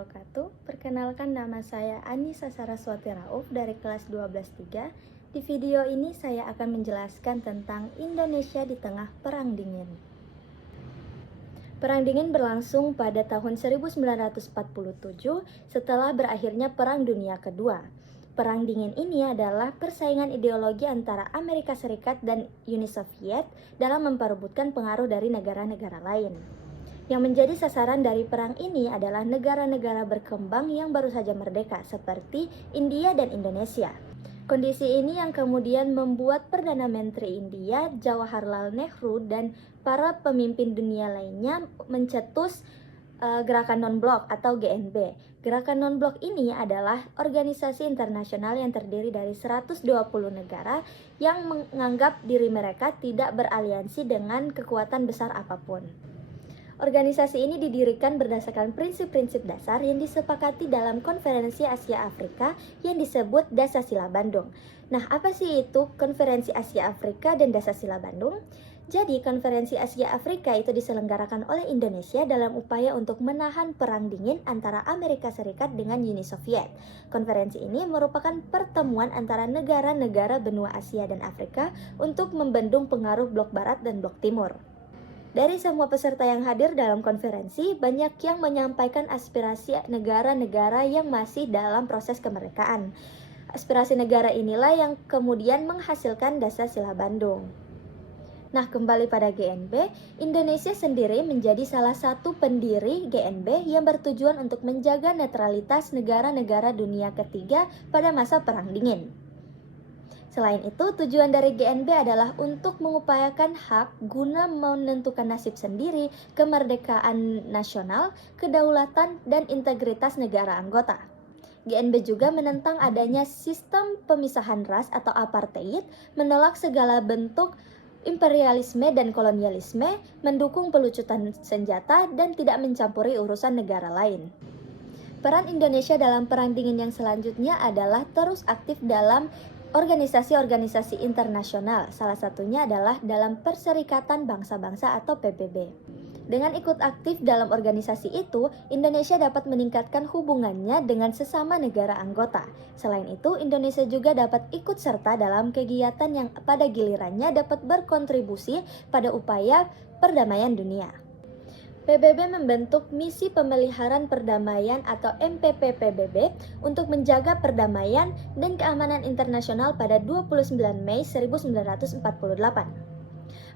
wabarakatuh. Perkenalkan, nama saya Anissa Saraswati Rauf dari kelas 12-3. Di video ini saya akan menjelaskan tentang Indonesia di tengah Perang Dingin. Perang Dingin berlangsung pada tahun 1947 setelah berakhirnya Perang Dunia Kedua. Perang Dingin ini adalah persaingan ideologi antara Amerika Serikat dan Uni Soviet dalam memperebutkan pengaruh dari negara-negara lain. Yang menjadi sasaran dari perang ini adalah negara-negara berkembang yang baru saja merdeka, seperti India dan Indonesia. Kondisi ini yang kemudian membuat Perdana Menteri India, Jawaharlal Nehru, dan para pemimpin dunia lainnya mencetus Gerakan Non-Blok atau GNB. Gerakan Non-Blok ini adalah organisasi internasional yang terdiri dari 120 negara yang menganggap diri mereka tidak beraliansi dengan kekuatan besar apapun. Organisasi ini didirikan berdasarkan prinsip-prinsip dasar yang disepakati dalam Konferensi Asia Afrika yang disebut Dasar-Sila Bandung. Nah, apa sih itu Konferensi Asia Afrika dan Dasar-Sila Bandung? Jadi, Konferensi Asia Afrika itu diselenggarakan oleh Indonesia dalam upaya untuk menahan perang dingin antara Amerika Serikat dengan Uni Soviet. Konferensi ini merupakan pertemuan antara negara-negara benua Asia dan Afrika untuk membendung pengaruh blok Barat dan blok Timur. Dari semua peserta yang hadir dalam konferensi, banyak yang menyampaikan aspirasi negara-negara yang masih dalam proses kemerdekaan. Aspirasi negara inilah yang kemudian menghasilkan Dasar-Sila Bandung. Nah, kembali pada GNB, Indonesia sendiri menjadi salah satu pendiri GNB yang bertujuan untuk menjaga netralitas negara-negara dunia ketiga pada masa Perang Dingin. Selain itu, tujuan dari GNB adalah untuk mengupayakan hak guna menentukan nasib sendiri, kemerdekaan nasional, kedaulatan, dan integritas negara anggota. GNB juga menentang adanya sistem pemisahan ras atau apartheid, menolak segala bentuk imperialisme dan kolonialisme, mendukung pelucutan senjata, dan tidak mencampuri urusan negara lain. Peran Indonesia dalam Perang Dingin yang selanjutnya adalah terus aktif dalam organisasi-organisasi internasional, salah satunya adalah dalam Perserikatan Bangsa-Bangsa atau PBB. Dengan ikut aktif dalam organisasi itu, Indonesia dapat meningkatkan hubungannya dengan sesama negara anggota. Selain itu, Indonesia juga dapat ikut serta dalam kegiatan yang pada gilirannya dapat berkontribusi pada upaya perdamaian dunia. PBB membentuk Misi Pemeliharaan Perdamaian atau MPP-PBB untuk menjaga perdamaian dan keamanan internasional pada 29 Mei 1948.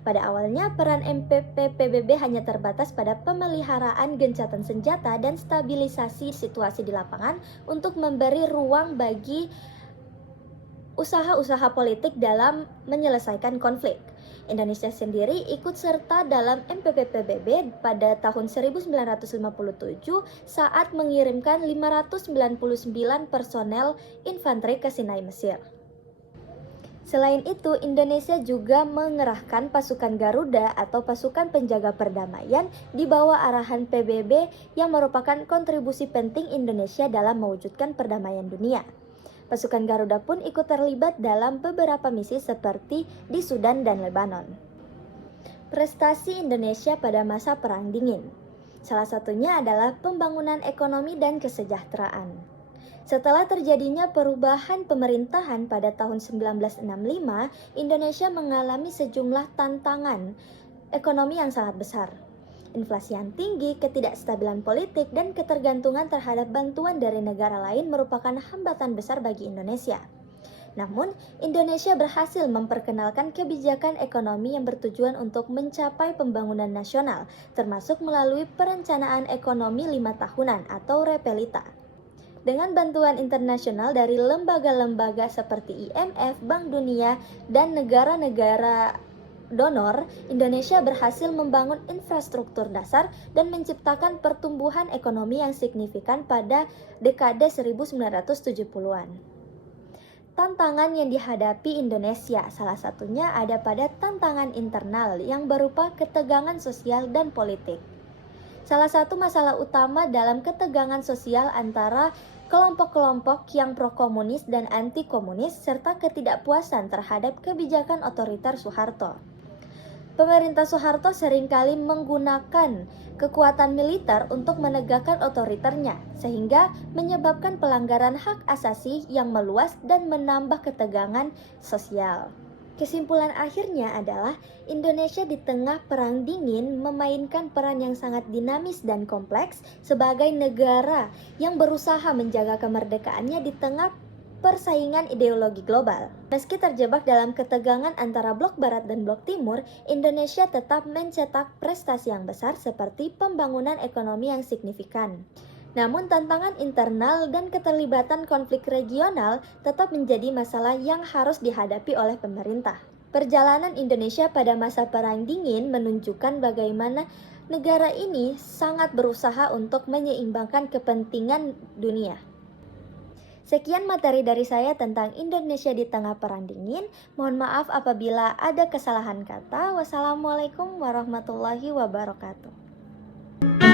Pada awalnya, peran MPP-PBB hanya terbatas pada pemeliharaan gencatan senjata dan stabilisasi situasi di lapangan untuk memberi ruang bagi usaha-usaha politik dalam menyelesaikan konflik. Indonesia sendiri ikut serta dalam MPP-PBB pada tahun 1957 saat mengirimkan 599 personel infanteri ke Sinai, Mesir. Selain itu, Indonesia juga mengerahkan pasukan Garuda atau pasukan penjaga perdamaian di bawah arahan PBB yang merupakan kontribusi penting Indonesia dalam mewujudkan perdamaian dunia. Pasukan Garuda pun ikut terlibat dalam beberapa misi seperti di Sudan dan Lebanon. Prestasi Indonesia pada masa Perang Dingin. Salah satunya adalah pembangunan ekonomi dan kesejahteraan. Setelah terjadinya perubahan pemerintahan pada tahun 1965, Indonesia mengalami sejumlah tantangan ekonomi yang sangat besar. Inflasi yang tinggi, ketidakstabilan politik, dan ketergantungan terhadap bantuan dari negara lain merupakan hambatan besar bagi Indonesia. Namun, Indonesia berhasil memperkenalkan kebijakan ekonomi yang bertujuan untuk mencapai pembangunan nasional, termasuk melalui Perencanaan Ekonomi 5 Tahunan atau REPELITA. Dengan bantuan internasional dari lembaga-lembaga seperti IMF, Bank Dunia, dan negara-negara donor, Indonesia berhasil membangun infrastruktur dasar dan menciptakan pertumbuhan ekonomi yang signifikan pada dekade 1970-an. Tantangan yang dihadapi Indonesia salah satunya ada pada tantangan internal yang berupa ketegangan sosial dan politik. Salah satu masalah utama dalam ketegangan sosial antara kelompok-kelompok yang pro-komunis dan anti-komunis serta ketidakpuasan terhadap kebijakan otoriter Soeharto. Pemerintah Soeharto seringkali menggunakan kekuatan militer untuk menegakkan otoriternya, sehingga menyebabkan pelanggaran hak asasi yang meluas dan menambah ketegangan sosial. Kesimpulan akhirnya adalah Indonesia di tengah Perang Dingin memainkan peran yang sangat dinamis dan kompleks sebagai negara yang berusaha menjaga kemerdekaannya di tengah persaingan ideologi global. Meski terjebak dalam ketegangan antara blok barat dan blok timur, Indonesia tetap mencetak prestasi yang besar seperti pembangunan ekonomi yang signifikan. Namun tantangan internal dan keterlibatan konflik regional tetap menjadi masalah yang harus dihadapi oleh pemerintah. Perjalanan Indonesia pada masa Perang Dingin menunjukkan bagaimana negara ini sangat berusaha untuk menyeimbangkan kepentingan dunia. Sekian materi dari saya tentang Indonesia di tengah Perang Dingin. Mohon maaf apabila ada kesalahan kata. Wassalamualaikum warahmatullahi wabarakatuh.